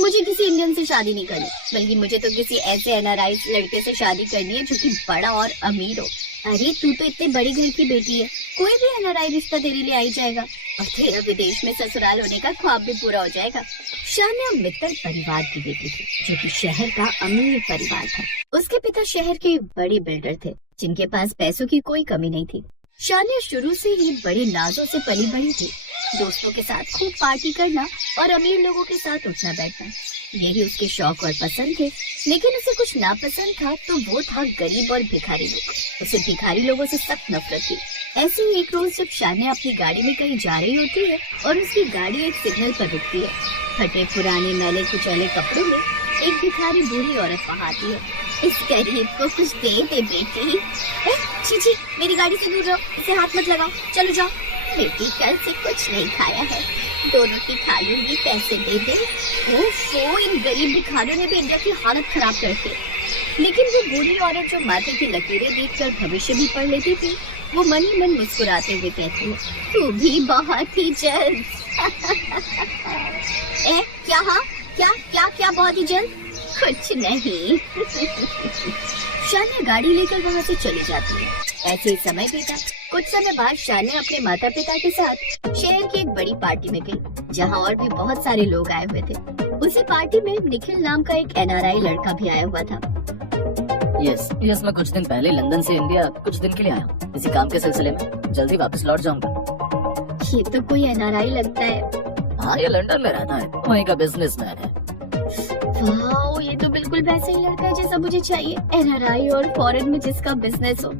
मुझे किसी इंडियन से शादी नहीं करनी, बल्कि मुझे तो किसी ऐसे एनआरआई लड़के से शादी करनी है जो कि बड़ा और अमीर हो। अरे तू तो इतने बड़ी घर की बेटी है, कोई भी एनआरआई रिश्ता तेरे लिए आई जाएगा और तेरा विदेश में ससुराल होने का ख्वाब भी पूरा हो जाएगा। शान्या मित्तल परिवार की बेटी थी, जो कि शहर का अमीर परिवार था। उसके पिता शहर के बड़े बिल्डर थे, जिनके पास पैसों की कोई कमी नहीं थी। शान्या शुरू से ही बड़े नाजों से पली बड़ी थी। दोस्तों के साथ खूब पार्टी करना और अमीर लोगों के साथ उठना बैठना, यही उसके शौक और पसंद थे। लेकिन उसे कुछ नापसंद था, तो वो था गरीब और भिखारी लोग। उसे भिखारी लोगों से सख्त नफरत थी। ऐसे ही एक रोज जब शान्या अपनी गाड़ी में कहीं जा रही होती है और उसकी गाड़ी एक सिग्नल पर रुकती है, फटे पुराने मैले कुचैले कपड़ों में एक भिखारी बूढ़ी औरत वहाँ आती है। इस गरीब को कुछ दे दे बेटी। छी, मेरी गाड़ी से दूर रहो, इसे हाथ मत लगाओ, चलो जाओ। बेटी कल से कुछ नहीं खाया है, 2 रोटी खा लूंगी, पैसे दे दे। ओफो, इन गरीब भिखारियों ने भी इंडिया की हालत खराब कर दी। लेकिन वो बूढ़ी औरत जो माथे की लकीरें देखकर भविष्य भी पढ़ लेती थी, वो मन ही मन मुस्कुराते हुए कहती है, तू भी बहुत ही जल्द। क्या हाँ, क्या बहुत ही जल्द? कुछ नहीं। शान्या गाड़ी लेकर वहाँ से चली जाती है। ऐसे ही समय बीता। कुछ समय बाद शान्या अपने माता पिता के साथ शहर की एक बड़ी पार्टी में गई, जहाँ और भी बहुत सारे लोग आए हुए थे। उसी पार्टी में निखिल नाम का एक एनआरआई लड़का भी आया हुआ था। यस, मैं कुछ दिन पहले लंदन से इंडिया कुछ दिन के लिए आया हूँ, किसी काम के सिलसिले में। जल्दी वापस लौट जाऊंगा। ये तो कोई एनआरआई लगता है। हाँ, ये लंदन में रहता है, वहीं का बिजनेसमैन है। वाह, ये तो बिल्कुल वैसा ही लड़का है जैसा मुझे चाहिए, एनआरआई और फॉरेन में जिसका बिजनेस हो।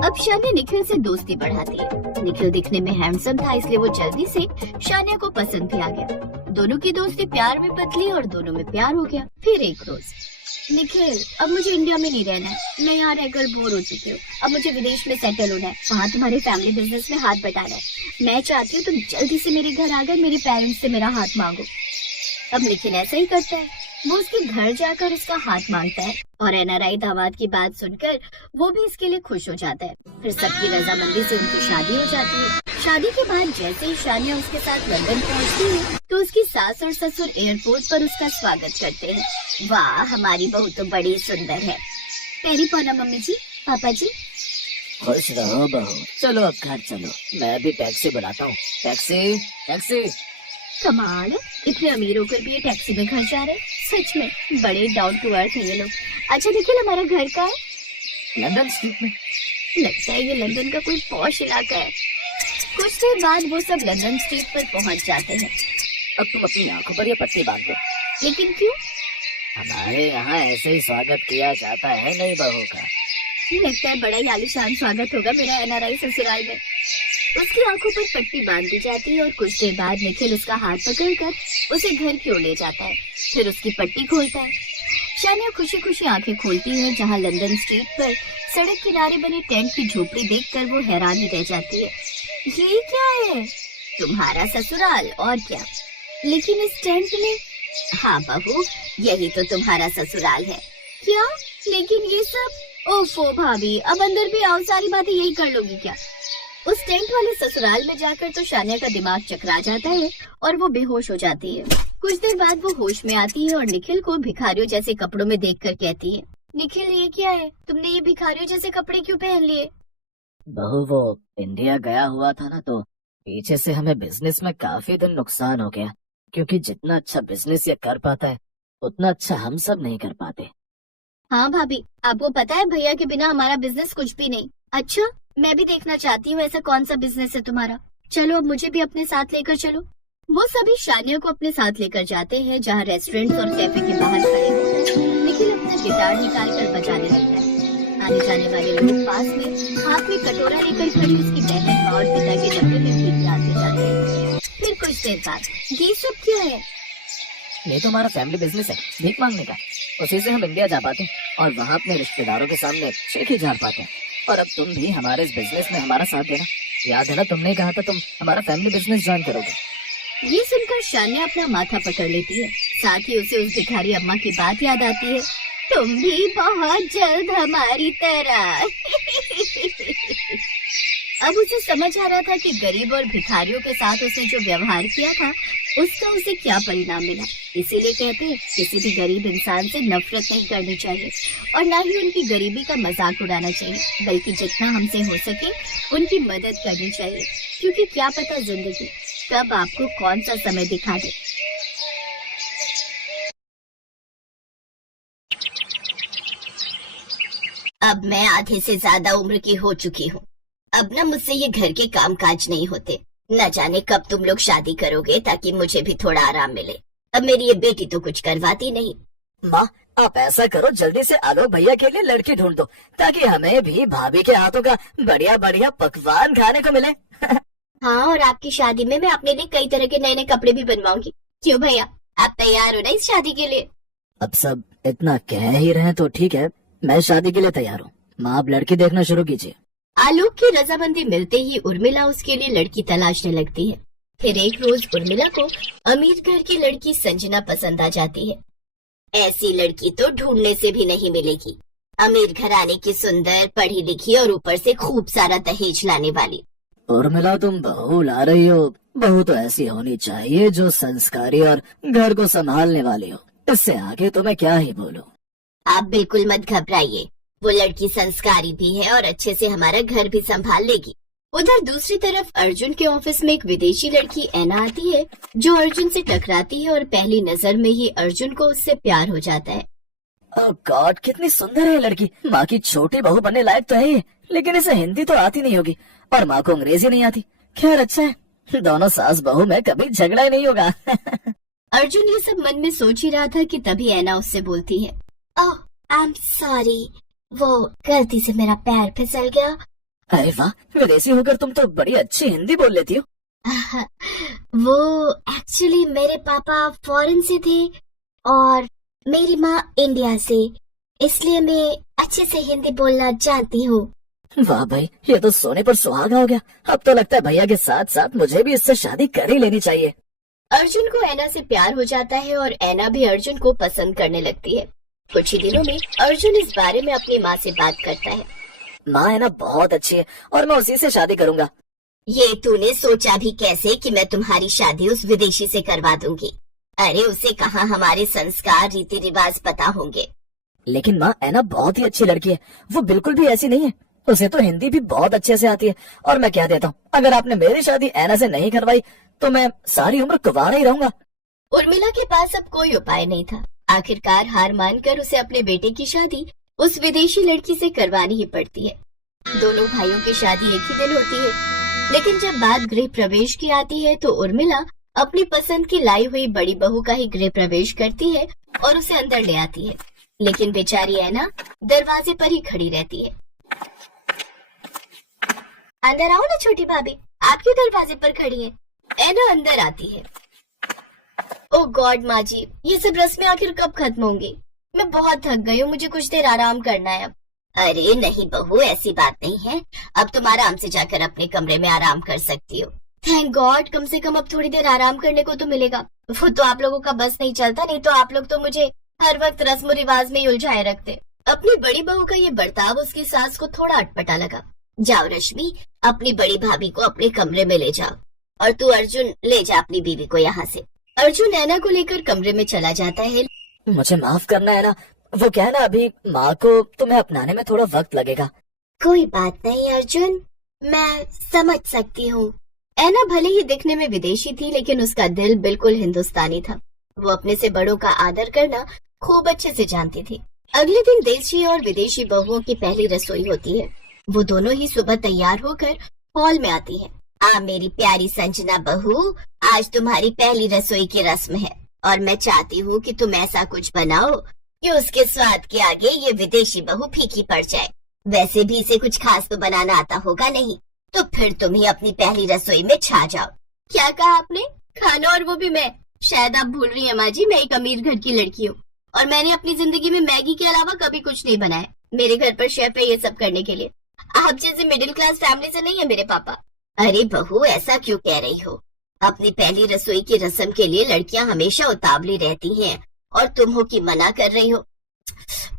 अब शान्या निखिल से दोस्ती बढ़ाती है। निखिल दिखने में हैंडसम था, इसलिए वो जल्दी से शान्या को पसंद भी आ गया। दोनों की दोस्ती प्यार में बदली और दोनों में प्यार हो गया। फिर एक रोज, निखिल, अब मुझे इंडिया में नहीं रहना है, मैं यहाँ रहकर बोर हो चुकी हूँ। अब मुझे विदेश में सेटल होना है, वहाँ तुम्हारे फैमिली बिजनेस में हाथ बटाना है। मैं चाहती हूँ तुम जल्दी से मेरे घर आकर मेरे पेरेंट्स से मेरा हाथ मांगो। अब निखिल ऐसा ही करता है, वो उसके घर जाकर उसका हाथ मांगता है और एनआरआई दामाद की बात सुनकर वो भी इसके लिए खुश हो जाता है। फिर सबकी रजामंदी से उनकी शादी हो जाती है। शादी के बाद जैसे ही शान्या उसके साथ लंदन पहुंचती है, तो उसकी सास और ससुर एयरपोर्ट पर उसका स्वागत करते हैं। वाह, हमारी बहू तो बड़ी सुंदर है। पैरी पौना मम्मी जी, पापा जी। खुश रहो बहू, चलो अब घर चलो, मैं भी टैक्सी बुलाता हूँ। टैक्सी। कमाल, इतने अमीर होकर भी ये टैक्सी में घर जा रहे हैं। सच में बड़े डाउन टू अर्थ है ये लोग। अच्छा निखिल, हमारा घर कहाँ है? लंदन स्ट्रीट में। लगता है ये लंदन का कोई पॉश इलाका है। कुछ देर बाद वो सब लंदन स्ट्रीट पर पहुंच जाते हैं। अब तुम अपनी आंखों पर ये पट्टी बांध दो। लेकिन क्यों? हमारे यहाँ ऐसे ही स्वागत किया जाता है नई बहू का। लगता है बड़ा ही आलीशान स्वागत होगा मेरा एनआरआई ससुराल में। उसकी आंखों पर पट्टी बांध दी जाती है और कुछ देर बाद निखिल उसका हाथ पकड़कर उसे घर की ओर ले जाता है। फिर उसकी पट्टी खोलता है। शान्या खुशी खुशी आंखें खोलती है, जहाँ लंदन स्ट्रीट पर सड़क किनारे बनी टेंट की झोपड़ी देखकर वो हैरान ही रह जाती है। ये क्या है? तुम्हारा ससुराल, और क्या। लेकिन इस टेंट में? हाँ बहू, यही तो तुम्हारा ससुराल है। क्या? लेकिन ये सब? ओफो भाभी, अब अंदर भी आओ, सारी बातें यही कर लोगी क्या? उस टेंट वाले ससुराल में जाकर तो शान्या का दिमाग चकरा जाता है और वो बेहोश हो जाती है। कुछ देर बाद वो होश में आती है और निखिल को भिखारियों जैसे कपड़ों में देखकर कहती है, निखिल ये क्या है? तुमने ये भिखारियों जैसे कपड़े क्यों पहन लिए? बहू, वो इंडिया गया हुआ था ना, तो पीछे से हमें बिजनेस में काफी दिन नुकसान हो गया, क्योंकि जितना अच्छा बिजनेस ये कर पाता है उतना अच्छा हम सब नहीं कर पाते। हाँ भाभी, आपको पता है भैया के बिना हमारा बिजनेस कुछ भी नहीं। अच्छा, मैं भी देखना चाहती हूँ ऐसा कौन सा बिजनेस है तुम्हारा। चलो अब मुझे भी अपने साथ लेकर चलो। वो सभी शान्या को अपने साथ लेकर जाते हैं, जहाँ रेस्टोरेंट और कैफे के बाहर खड़े होकर निखिल अपना गिटार निकाल कर बजाने लगता है। आने जाने वाले लोग पास में हाथ में कटोरा लेकर खड़ी उसकी बहन और पिता के डब्बे में भीख डालते जाते हैं। फिर कुछ देर बाद, ये सब क्या है? ये तो हमारा फैमिली बिजनेस है, भीख मांगने का। उसी से हम इंडिया जा पाते हैं और वहाँ अपने रिश्तेदारों के सामने चेक ही झाड़ पाते हैं। और अब तुम भी हमारे इस बिजनेस में हमारा साथ देना। याद है ना, तुमने कहा था तुम हमारा फैमिली बिजनेस ज्वाइन करोगे। ये सुनकर शान्या अपना माथा पकड़ लेती है। साथ ही उसे उस भिखारी अम्मा की बात याद आती है, तुम भी बहुत जल्द हमारी तरह। अब उसे समझ आ रहा था कि गरीब और भिखारियों के साथ उसने जो व्यवहार किया था उसका उसे क्या परिणाम मिला। इसीलिए कहते हैं किसी भी गरीब इंसान से नफरत नहीं करनी चाहिए और ना ही उनकी गरीबी का मजाक उड़ाना चाहिए, बल्कि जितना हमसे हो सके उनकी मदद करनी चाहिए, क्योंकि क्या पता जिंदगी कब आपको कौन सा समय दिखा दे। अब मैं आधे से ज्यादा उम्र की हो चुकी हूँ। अब ना मुझसे ये घर के कामकाज नहीं होते। न जाने कब तुम लोग शादी करोगे ताकि मुझे भी थोड़ा आराम मिले। अब मेरी ये बेटी तो कुछ करवाती नहीं। माँ, आप ऐसा करो, जल्दी से आलोक भैया के लिए लड़की ढूंढ दो ताकि हमें भी भाभी के हाथों का बढ़िया बढ़िया पकवान खाने को मिले। हाँ, और आपकी शादी में मैं अपने लिए कई तरह के नए नए कपड़े भी बनवाऊंगी। क्यों भैया, आप तैयार हो ना इस शादी के लिए? अब सब इतना कह ही रहे तो ठीक है, मैं शादी के लिए तैयार हूँ। माँ, आप लड़की देखना शुरू कीजिए। आलोक की रजामंदी मिलते ही उर्मिला उसके लिए लड़की तलाशने लगती है। फिर एक रोज उर्मिला को अमीर घर की लड़की संजना पसंद आ जाती है। ऐसी लड़की तो ढूंढने से भी नहीं मिलेगी। अमीर घराने की, सुंदर, पढ़ी लिखी और ऊपर से खूब सारा दहेज लाने वाली। उर्मिला, तुम बहू ला रही हो। बहू तो ऐसी होनी चाहिए जो संस्कारी और घर को संभालने वाली हो। इससे आगे तो मैं क्या ही बोलूं। आप बिल्कुल मत घबराइए, वो लड़की संस्कारी भी है और अच्छे से हमारा घर भी संभाल लेगी। उधर दूसरी तरफ अर्जुन के ऑफिस में एक विदेशी लड़की ऐना आती है, जो अर्जुन से टकराती है और पहली नजर में ही अर्जुन को उससे प्यार हो जाता है। ओह गॉड, कितनी सुंदर है लड़की। माँ की छोटी बहू बनने लायक तो है ये, लेकिन इसे हिंदी तो आती नहीं होगी और माँ को अंग्रेजी नहीं आती। खैर अच्छा है, दोनों सास बहू में कभी झगड़ा ही नहीं होगा। अर्जुन ये सब मन में सोच ही रहा था कि तभी ऐना उससे बोलती है, ओह आई एम सॉरी, वो गलती से मेरा पैर फिसल गया। अरे वाह, विदेशी होकर तुम तो बड़ी अच्छी हिंदी बोल लेती हो। वो एक्चुअली मेरे पापा फॉरेन से थे और मेरी माँ इंडिया से, इसलिए मैं अच्छे से हिंदी बोलना जानती हूँ। वाह भाई, ये तो सोने पर सुहागा हो गया। अब तो लगता है भैया के साथ साथ मुझे भी इससे शादी कर ही लेनी चाहिए। अर्जुन को ऐना से प्यार हो जाता है और ऐना भी अर्जुन को पसंद करने लगती है। कुछ ही दिनों में अर्जुन इस बारे में अपनी माँ से बात करता है। माँ ऐना बहुत अच्छी है और मैं उसी से शादी करूंगा। ये तूने सोचा भी कैसे कि मैं तुम्हारी शादी उस विदेशी से करवा दूंगी? अरे उसे कहाँ हमारे संस्कार, रीति रिवाज पता होंगे। लेकिन माँ, ऐना बहुत ही अच्छी लड़की है। वो बिल्कुल भी ऐसी नहीं है। उसे तो हिंदी भी बहुत अच्छे से आती है। और मैं क्या देता हूँ, अगर आपने मेरी शादी ऐना से नहीं करवाई तो मैं सारी उम्र कुंवारा ही रहूंगा। उर्मिला के पास अब कोई उपाय नहीं था। आखिरकार हार मानकर उसे अपने बेटे की शादी उस विदेशी लड़की से करवानी ही पड़ती है। दोनों भाइयों की शादी एक ही दिन होती है, लेकिन जब बात गृह प्रवेश की आती है तो उर्मिला अपनी पसंद की लाई हुई बड़ी बहू का ही गृह प्रवेश करती है और उसे अंदर ले आती है। लेकिन बेचारी ऐना दरवाजे पर ही खड़ी रहती है। अंदर आओ ना छोटी भाभी, आप क्यों दरवाजे पर खड़ी हैं? ऐना अंदर आती है। ओह गॉड माँ जी, ये सब रस्में आखिर कब खत्म होंगी? मैं बहुत थक गई हूँ, मुझे कुछ देर आराम करना है अब। अरे नहीं बहू, ऐसी बात नहीं है। अब तुम आराम से जाकर अपने कमरे में आराम कर सकती हो। थैंक गॉड, कम से कम अब थोड़ी देर आराम करने को तो मिलेगा। वो तो आप लोगों का बस नहीं चलता, नहीं तो आप लोग तो मुझे हर वक्त रस्म रिवाज में ही उलझाए रखते। अपनी बड़ी बहू का ये बर्ताव उसकी सास को थोड़ा अटपटा लगा। जाओ रश्मि, अपनी बड़ी भाभी को अपने कमरे में ले जाओ और तू अर्जुन ले जा अपनी बीवी को यहाँ से। अर्जुन ऐना को लेकर कमरे में चला जाता है। मुझे माफ करना है ना, वो क्या है ना, अभी माँ को तुम्हें अपनाने में थोड़ा वक्त लगेगा। कोई बात नहीं अर्जुन, मैं समझ सकती हूँ। ऐना भले ही दिखने में विदेशी थी, लेकिन उसका दिल बिल्कुल हिंदुस्तानी था। वो अपने से बड़ों का आदर करना खूब अच्छे से जानती थी। अगले दिन देशी और विदेशी बहुओं की पहली रसोई होती है। वो दोनों ही सुबह तैयार होकर हॉल में आती है। मेरी प्यारी संजना बहू, आज तुम्हारी पहली रसोई की रस्म है और मैं चाहती हूँ कि तुम ऐसा कुछ बनाओ कि उसके स्वाद के आगे ये विदेशी बहू फीकी पड़ जाए। वैसे भी इसे कुछ खास तो बनाना आता होगा नहीं, तो फिर तुम ही अपनी पहली रसोई में छा जाओ। क्या कहा आपने? खाना, और वो भी मैं? शायद आप भूल रही हैं माँ जी, मैं एक अमीर घर की लड़की हूँ और मैंने अपनी जिंदगी में मैगी के अलावा कभी कुछ नहीं बनाया। मेरे घर पर शेफ है ये सब करने के लिए। आप जैसे मिडिल क्लास फैमिली से नहीं है मेरे पापा। अरे बहू, ऐसा क्यों कह रही हो? अपनी पहली रसोई की रस्म के लिए लड़कियां हमेशा उतावली रहती हैं और तुम हो कि मना कर रही हो।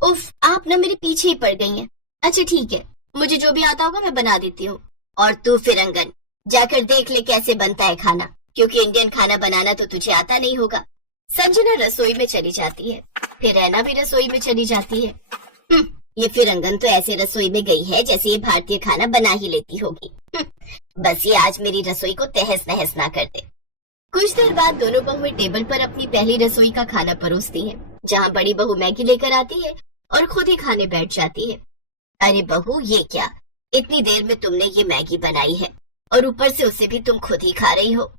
उफ, आप ना मेरे पीछे ही पड़ गई हैं। अच्छा ठीक है, मुझे जो भी आता होगा मैं बना देती हूँ। और तू फिरंगन, जाकर देख ले कैसे बनता है खाना, क्योंकि इंडियन खाना बनाना तो तुझे आता नहीं होगा। संजना रसोई में चली जाती है। फिर ऐना भी रसोई में चली जाती है। ये फिरंगन तो ऐसे रसोई में गई है जैसे ये भारतीय खाना बना ही लेती होगी। बस ये आज मेरी रसोई को तहस नहस ना कर दे। कुछ देर बाद दोनों बहुएं टेबल पर अपनी पहली रसोई का खाना परोसती हैं, जहाँ बड़ी बहू मैगी लेकर आती है और खुद ही खाने बैठ जाती है। अरे बहू, ये क्या, इतनी देर में तुमने ये मैगी बनाई है और ऊपर से उसे भी तुम खुद ही खा रही हो।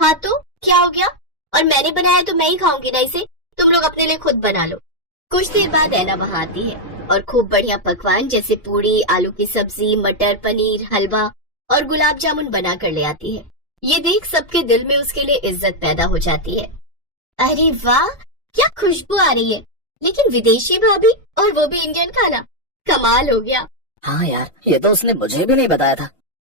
हाँ तो क्या हो गया, और मैंने बनाया तो मैं ही खाऊंगी ना इसे, तुम लोग अपने लिए खुद बना लो। कुछ देर बाद ऐना वहाँ आती है और खूब बढ़िया पकवान जैसे पूड़ी, आलू की सब्जी, मटर पनीर, हलवा और गुलाब जामुन बना कर ले आती है। ये देख सबके दिल में उसके लिए इज्जत पैदा हो जाती है। अरे वाह, क्या खुशबू आ रही है, लेकिन विदेशी भाभी और वो भी इंडियन खाना, कमाल हो गया। हाँ यार, ये तो उसने मुझे भी नहीं बताया था।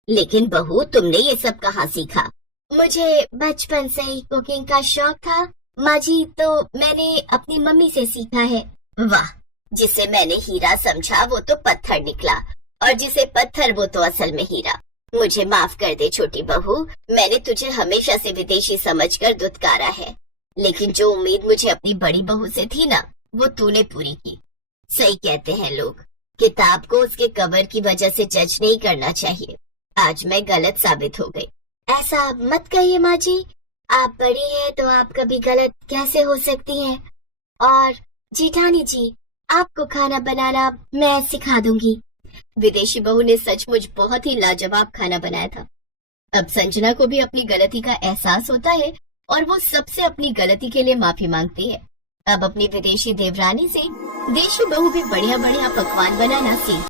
लेकिन बहू, तुमने ये सब कहाँ सीखा? मुझे बचपन से ही कुकिंग का शौक था माँ जी, तो मैंने अपनी मम्मी से सीखा है। वाह, जिसे मैंने हीरा समझा वो तो पत्थर निकला, और जिसे पत्थर वो तो असल में हीरा। मुझे माफ कर दे छोटी बहू, मैंने तुझे हमेशा से विदेशी समझकर दुत्कारा है, लेकिन जो उम्मीद मुझे अपनी बड़ी बहू से थी ना, वो तूने पूरी की। सही कहते हैं लोग, किताब को उसके कवर की वजह से जज नहीं करना चाहिए। आज मैं गलत साबित हो गई। ऐसा मत कहिए माँ जी, आप बड़ी हैं तो आप कभी गलत कैसे हो सकती हैं। और जेठानी जी, आपको खाना बनाना मैं सिखा दूंगी। विदेशी बहू ने सचमुच बहुत ही लाजवाब खाना बनाया था। अब संजना को भी अपनी गलती का एहसास होता है और वो सबसे अपनी गलती के लिए माफी मांगती है। अब अपनी विदेशी देवरानी से देशी बहू भी बढ़िया बढ़िया पकवान बनाना सीख